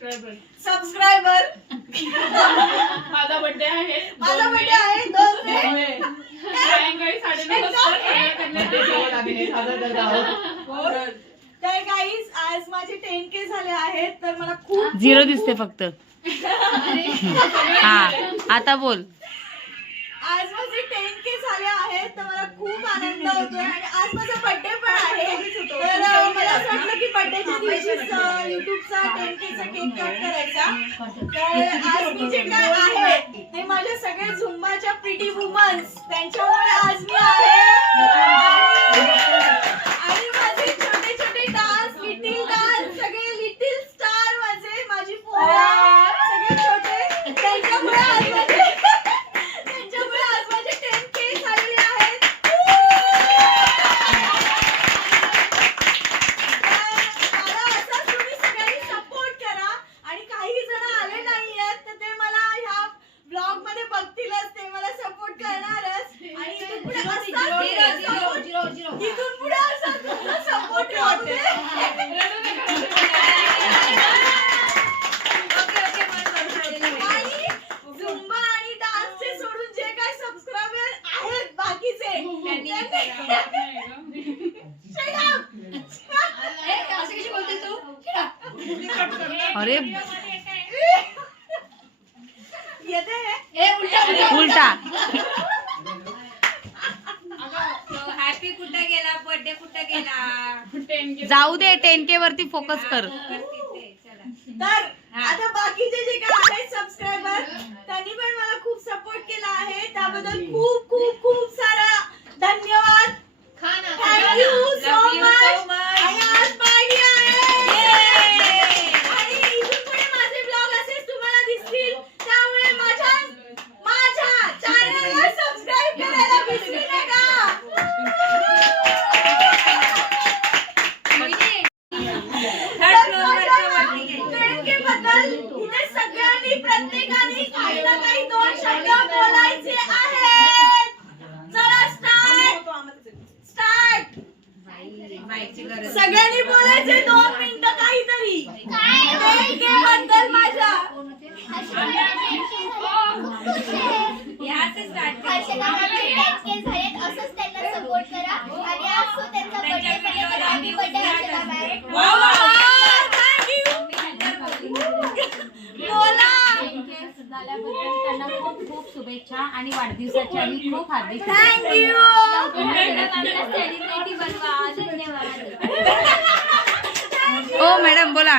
Subscriber माझा birthday आहे 2 मे सायंकाळी 9:30 तर गाईज आज माझे 10K झाले आहेत तर मला खूप 0 दिसते फक्त. हा आता बोल. आज माझे 10K झाले आहेत तर मला खूप आनंद होतोय आणि आज माझा बर्थडे पण आहे. तर मला असं वाटलं की बर्थडेच्या दिवशीच युट्यूबचा 10Kचा केक कट करायचा. तर आज मी जे काय आहे ते माझ्या सगळे झुंबाच्या प्रिटी वुमन्स त्यांच्यामुळे आज मी आहे. आणि माझे छोटे छोटे डान्स, लिटिल डान्स, सगळे लिटिल स्टार माझे, माझी पोरं सगळे छोटे त्यांच्यामुळे आज माझे 10K झालेले आहेत. मला असंच तुम्ही सगळ्यांनी सपोर्ट करा आणि काही जण आले नाहीयेत तर ते मला ह्या ब्लॉग मध्ये बघतीलच, ते मला सपोर्ट करणारच आणि इथून पुढे असं तुमचा सपोर्ट राहू दे. झुंबा आणि डान्सचे सोडून जे काय सबस्क्रायबर आहेत बाकीचे अरे येते उलटा. हॅपी कुठे गेला, बर्थडे कुठे गेला, जाऊ दे 10K वरती फोकस कर. तर आता बाकीचे जे काय आहेत सबस्क्रायबर त्यांनी पण मला खूप सपोर्ट केला आहे त्याबद्दल खूप खूप खूप सारा धन्यवाद. Thank you so much. आणि आज पार्टी आहे आणि इथून पुढे माझे ब्लॉग असेच तुम्हाला दिसतील त्यामुळे माझ्या चॅनलला सबस्क्राइब करायला विसरू नका. इथे सगळ्यांनी प्रत्येकाने काही ना काही 2 शब्द बोलायचे आहेत. चला स्टार्ट. सगळ्यांनी बोलायचे 2 मिनिटं काहीतरी बद्दल माझ्या असंच त्यांना सपोर्ट करा आणि आज तो त्यांचा बर्थडे हॅपी बर्थडे झाल्याबद्दल त्यांना खूप खूप शुभेच्छा आणि वाढदिवसाच्या खूप हार्दिक थँक्यू. सेलिब्रिटी बनवा. धन्यवाद. ओ मॅडम बोला.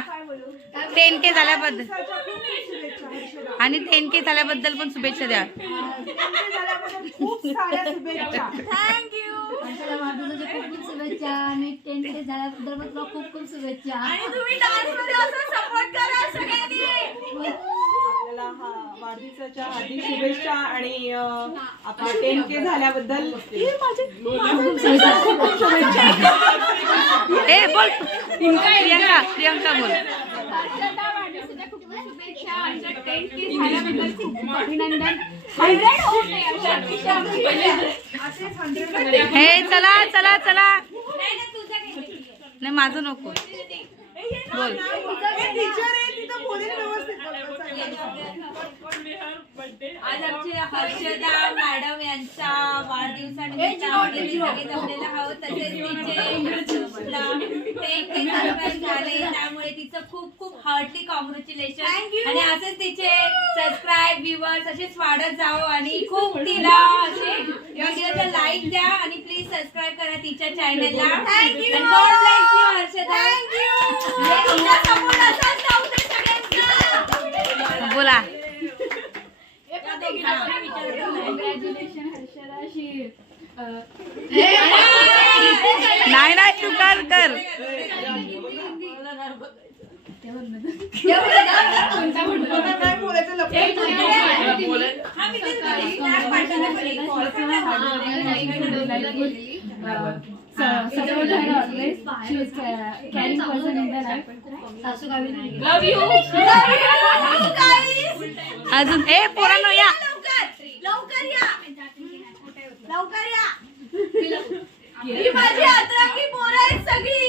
10K झाल्याबद्दल आणि 10K झाल्याबद्दल पण शुभेच्छा द्या. खूप साऱ्या शुभेच्छा. थँक्यू. खूप खूप शुभेच्छा आणि 10K झाल्याबद्दल पण खूप खूप शुभेच्छा. आणि तुम्ही डान्स मध्ये असं सपोर्ट करा सगळ्यांनी. आपल्याला वाढदिवसाच्या हार्दिक शुभेच्छा आणि आपल्या 10K झाल्याबद्दल ए बोल प्रियंका बोल. हे चला चला चला. नाही माझं नको बोल. आज आमच्या हर्षदा मॅडम यांचा वाढदिवसानिमित्त सगळे जमलेले आहोत. तसेच तिचे 10K झाले त्यामुळे तिचं खूप खूप हार्टली कॉंग्रॅच्युलेशन आणि असेच तिचे सबस्क्राईब व्ह्यूअर्स असेच वाढत जावो आणि खूप तिला असे व्हिडिओला लाईक द्या आणि प्लीज सबस्क्राईब करा तिच्या चॅनलला. Thank you. God bless you Harshada. बोला. नाही नाही तू कर. support her always. She is caring person in their life. Love you. अजून ए पोरांनो या. लवकर या. ही माझी अतरंगी पोरं आहेत सगळी.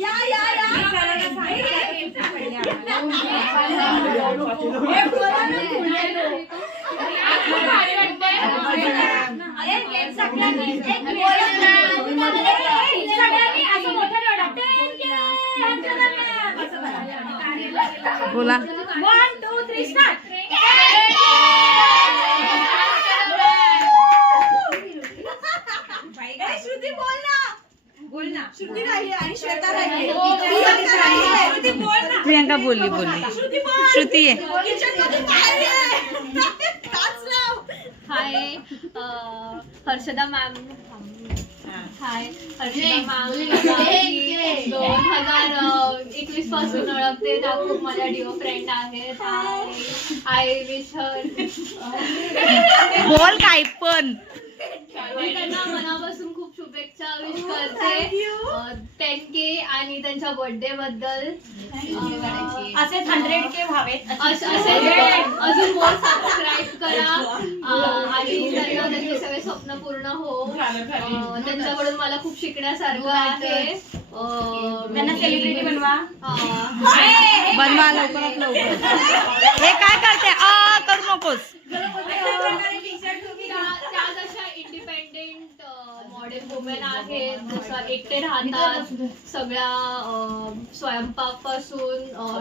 या. बोला. 1 2 3 स्टार्ट. श्रुती बोल ना. श्रुती राहिली आणि श्वेता राहिली. श्रुती बोल ना. प्रियंका बोलली. श्रुती बोल. श्रुती आहे. किचनमध्ये बाहेर ये. काच लाव. हाय हर्षदा मॅम. हाय हर्षदा मॅम 2021 पासून ओळखते. त्या खूप माझ्या डिओ फ्रेंड आहेत. आय विश हर बोल काय पण. मी त्यांना मनापासून खूप शुभेच्छा विश करते 10K आणि त्यांच्या बर्थडे बद्दल. असे 100K व्हावेत. अजून मोर सबस्क्राईब करा आणि त्यांना त्यांचे सगळे स्वप्न पूर्ण हो. त्यांच्याकडून मला खूप शिकण्यासारखं आहे. त्यांना सेलिब्रिटी बनवा. बनवा लवकरात लवकर. हे काय करते करू नकोस. त्या जशा इंडिपेंडेंट मॉडेल वुमेन आहेत. जसं एकटे राहतात. सगळ्या स्वयंपाक पासून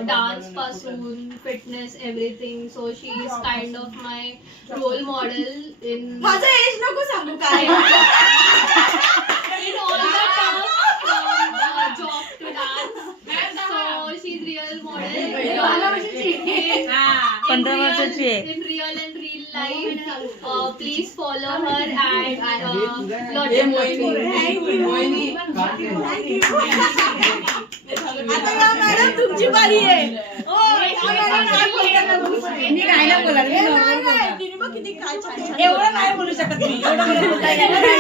डान्स पासून fitness everything. So she is kind of my role model in माझं एज नको सांगू काय. in all the terms job to dance. So she's real model. 15 वर्षाची आहे. In real and real life. Please follow her and lot of आता या madam तुमची बारी आहे. या मॅडम काय बोलतात? मी काय नाही बोलणार. मी नॉर्मल बोलणार. तिने बघ किती काय छान एवढं नाही बोलू शकत मी. एवढं मला बोलता येणार नाही.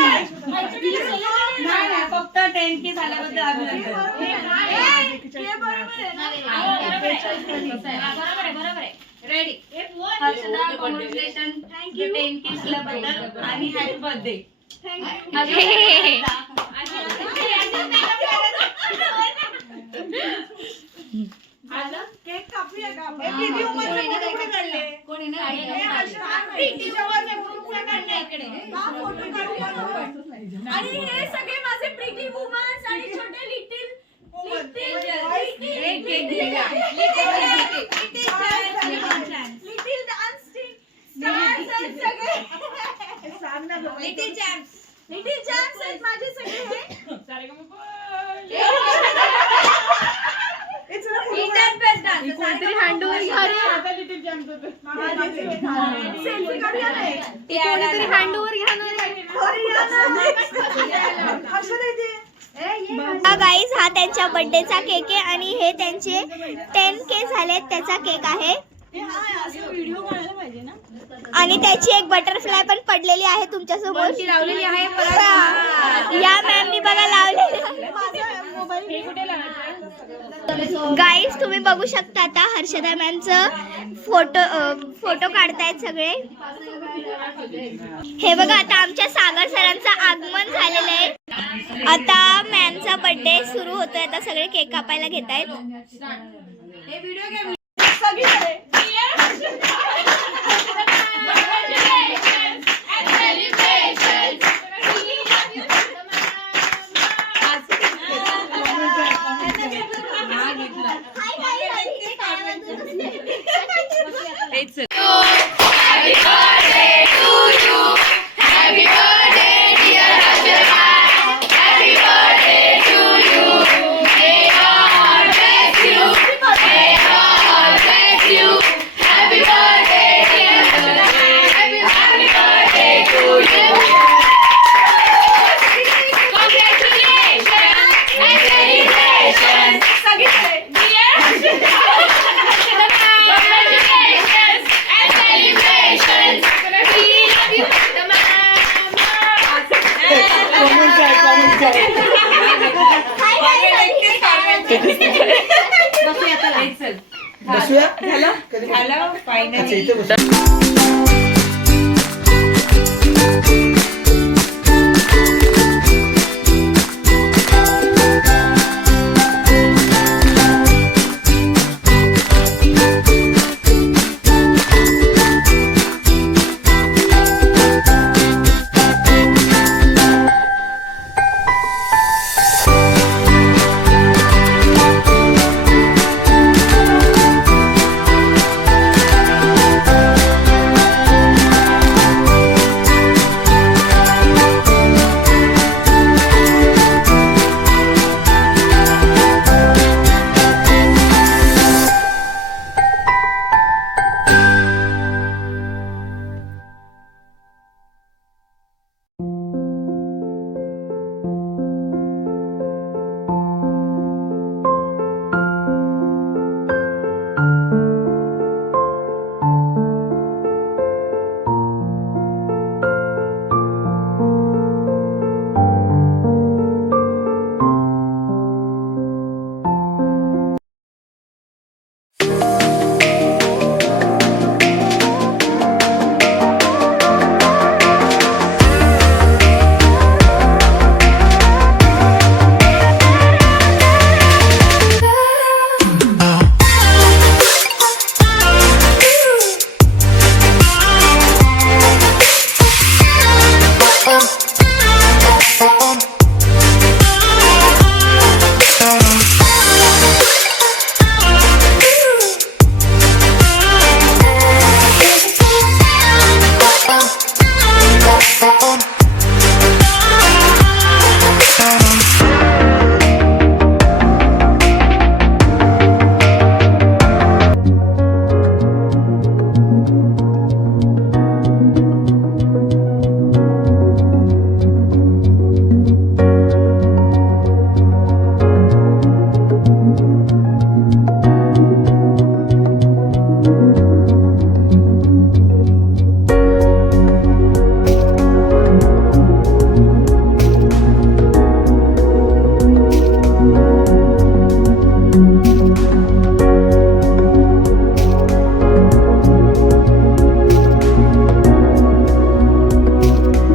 नाही, फक्त 10K झाल्याबद्दल अभिनंदन. बरोबर आहे. रेडी. हर्षदा कॉंग्रॅच्युलेशन 10K झाल्याबद्दल आणि हॅपी बर्थडे. केक कापूया का आपण? किती उमरचे फोटो काढले? आणि हे सगळे माझे प्रिटी वुमन्स आणि छोटे लिटिल डान्स लिटिल चॅम्प्स आहेत माझे सगळे हे. कोणतरी हँडवर घ्या रे. सेल्फी काढूया ना एक. कोणतरी हँडवर घ्या ना रे. गाईज हा त्यांच्या बर्थडेचा केक आहे आणि हे त्यांचे 10K झाले त्याचा केक आहे. व्हिडिओ काढायला पाहिजे ना. आणि त्याची एक बटरफ्लाय पण पडलेली आहे तुमच्या समोर लावलेली आहे. या मॅमनी बघा लावलेली. गाईज तुम्ही बघू शकता आता हर्षदा मॅमचं फोटो काढतायत सगळे. हे बघा आता आमच्या सागर सरांचं आगमन झालेलं आहे. आता मॅमचा बर्थडे सुरू होतोय. आता सगळे केक कापायला घेत आहेत. बसूया. झालं फायनली.